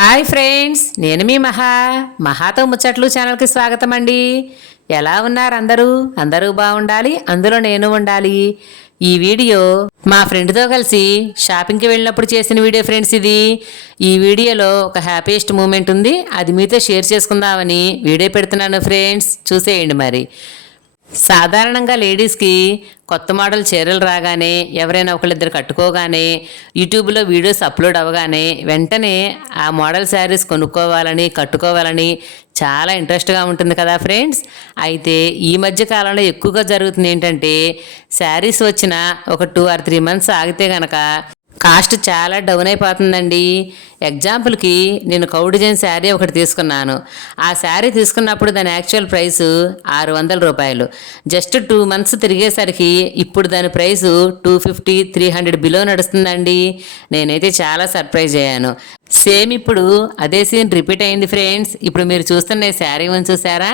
Hi friends నేను మీ మహా. మహాతో ముచ్చట్లు ఛానల్కి స్వాగతం అండి ఎలా ఉన్నారు అందరూ? అందరూ బాగుండాలి అందులో నేను ఉండాలి. ఈ వీడియో మా ఫ్రెండ్తో కలిసి షాపింగ్కి వెళ్ళినప్పుడు చేసిన వీడియో ఫ్రెండ్స్ ఇది. ఈ వీడియోలో ఒక హ్యాపీయెస్ట్ మూమెంట్ ఉంది. అది మీతో షేర్ చేసుకుందామని వీడియో పెడుతున్నాను ఫ్రెండ్స్. చూసేయండి మరి. సాధారణంగా లేడీస్కి కొత్త మోడల్ చీరలు రాగానే ఎవరైనా ఒకళ్ళిద్దరు కట్టుకోగానే యూట్యూబ్లో వీడియోస్ అప్లోడ్ అవ్వగానే వెంటనే ఆ మోడల్ శారీస్ కొనుక్కోవాలని కట్టుకోవాలని చాలా ఇంట్రెస్ట్గా ఉంటుంది కదా ఫ్రెండ్స్. అయితే ఈ మధ్య కాలంలో ఎక్కువగా జరుగుతుంది ఏంటంటే శారీస్ వచ్చిన ఒక టూ ఆర్ త్రీ మంత్స్ ఆగితే గనక కాస్ట్ చాలా డౌన్ అయిపోతుందండి. ఎగ్జాంపుల్కి నేను కౌ డిజైన్ శారీ ఒకటి తీసుకున్నాను. ఆ శారీ తీసుకున్నప్పుడు దాని యాక్చువల్ ప్రైస్ ఆరు వందల రూపాయలు. జస్ట్ టూ మంత్స్ తిరిగేసరికి ఇప్పుడు దాని price two fifty three hundred below నడుస్తుందండి. నేనైతే చాలా సర్ప్రైజ్ అయ్యాను. సేమ్ ఇప్పుడు అదే సీన్ రిపీట్ అయింది ఫ్రెండ్స్ ఇప్పుడు మీరు చూస్తున్న శారీ ఉంది చూసారా?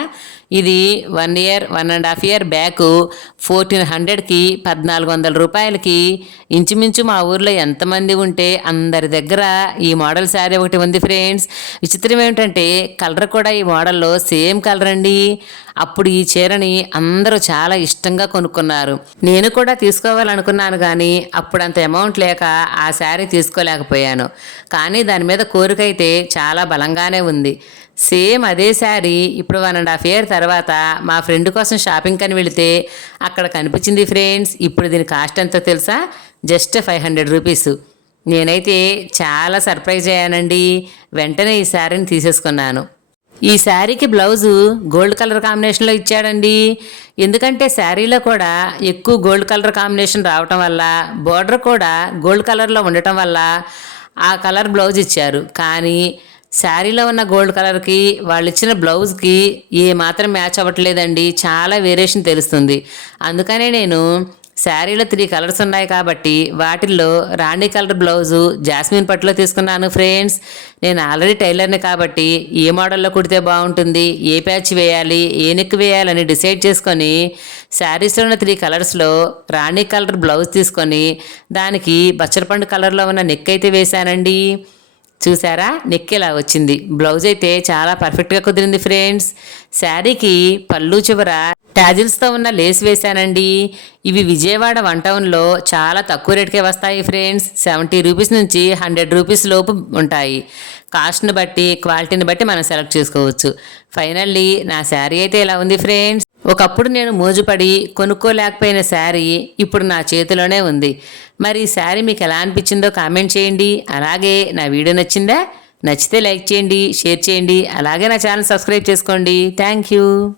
ఇది one year one and half year back fourteen హండ్రెడ్కి పద్నాలుగు వందల రూపాయలకి ఇంచుమించు మా ఊర్లో ఎంతమంది ఉంటే అందరి దగ్గర ఈ మోడల్ శారీ ఒకటి ఉంది ఫ్రెండ్స్ విచిత్రం ఏమిటంటే కలర్ కూడా ఈ మోడల్లో సేమ్ కలర్ అండి. అప్పుడు ఈ చీరని అందరూ చాలా ఇష్టంగా కొనుక్కున్నారు. నేను కూడా తీసుకోవాలనుకున్నాను కానీ అప్పుడు అంత అమౌంట్ లేక ఆ శారీ తీసుకోలేకపోయాను. కానీ దాని మీద కోరిక అయితే చాలా బలంగానే ఉంది. సేమ్ అదే శారీ ఇప్పుడు వన్ అండ్ హాఫ్ ఇయర్ తర్వాత మా ఫ్రెండ్ కోసం షాపింగ్ కని వెళితే అక్కడ కనిపించింది ఫ్రెండ్స్. ఇప్పుడు దీని కాస్ట్ ఎంతో తెలుసా? Just five hundred rupees. నేనైతే చాలా సర్ప్రైజ్ అయ్యానండి. వెంటనే ఈ శారీని తీసేసుకున్నాను. ఈ శారీకి బ్లౌజు గోల్డ్ కలర్ కాంబినేషన్లో ఇచ్చాడండి. ఎందుకంటే శారీలో కూడా ఎక్కువ గోల్డ్ కలర్ కాంబినేషన్ రావటం వల్ల బోర్డర్ కూడా గోల్డ్ కలర్లో ఉండటం వల్ల ఆ కలర్ బ్లౌజ్ ఇచ్చారు. కానీ శారీలో ఉన్న గోల్డ్ కలర్కి వాళ్ళు ఇచ్చిన బ్లౌజ్కి ఏ మాత్రం మ్యాచ్ అవ్వట్లేదండి. చాలా వేరియేషన్ తెలుస్తుంది. అందుకనే నేను శారీలో త్రీ కలర్స్ ఉన్నాయి కాబట్టి వాటిల్లో రాణి కలర్ బ్లౌజు జాస్మిన్ పట్టులో తీసుకున్నాను ఫ్రెండ్స్. నేను ఆల్రెడీ టైలర్ని కాబట్టి ఏ మోడల్లో కుడితే బాగుంటుంది ఏ ప్యాచ్ వేయాలి ఏ నెక్ వేయాలని డిసైడ్ చేసుకొని శారీస్లో ఉన్న త్రీ కలర్స్లో రాణి కలర్ బ్లౌజ్ తీసుకొని దానికి బచ్చరపండు కలర్లో ఉన్న నెక్ అయితే వేశానండి. చూసారా? నెక్ ఇలా వచ్చింది. బ్లౌజ్ అయితే చాలా పర్ఫెక్ట్గా కుదిరింది ఫ్రెండ్స్. శారీకి పళ్ళు చివర ట్యాజిల్స్తో ఉన్న లేస్ వేశానండి. ఇవి విజయవాడ వన్ టౌన్లో చాలా తక్కువ రేట్కే వస్తాయి ఫ్రెండ్స్. సెవెంటీ రూపీస్ నుంచి హండ్రెడ్ రూపీస్ లోపు ఉంటాయి. కాస్ట్ని బట్టి క్వాలిటీని బట్టి మనం సెలెక్ట్ చేసుకోవచ్చు. ఫైనల్లీ నా శారీ అయితే ఇలా ఉంది ఫ్రెండ్స్? ఒకప్పుడు నేను మోజుపడి కొనుక్కోలేకపోయిన శారీ ఇప్పుడు నా చేతిలోనే ఉంది. మరి ఈ శారీ మీకు ఎలా అనిపించిందో కామెంట్ చేయండి. అలాగే నా వీడియో నచ్చిందా? నచ్చితే లైక్ చేయండి షేర్ చేయండి. అలాగే నా ఛానల్ సబ్స్క్రైబ్ చేసుకోండి. Thank you.